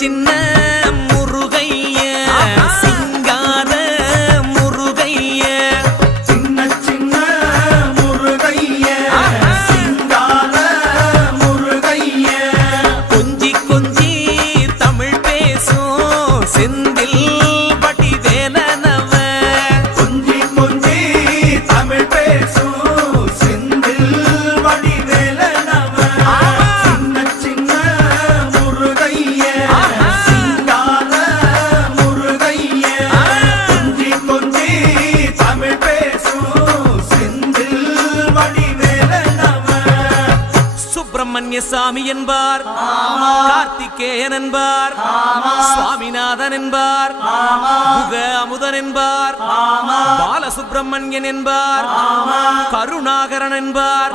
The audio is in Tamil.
சின்ன முருகைய சிங்கார முருகைய சின்ன சின்ன முருகைய சிங்கார முருகைய கொஞ்சி கொஞ்சி தமிழ் பேசும் செந்தில் பட்டி வேலனவ கொஞ்சி கொஞ்சி தமிழ் பேசும் செந்தில் பட்டி வேலனவ சின்ன சின்ன முருகைய சிங்கார முருகைய கொஞ்சி கொஞ்சி தமிழ் பேசும் செந்தில் பட்டி வேலனவ சுப்பிரமணிய சாமி என்பார் கார்த்திகேயன் என்பார் சுவாமிநாதன் என்பார் முக அமுதன் என்பார் பாலசுப்பிரமணியன் என்பார் கருணாகரன் என்பார்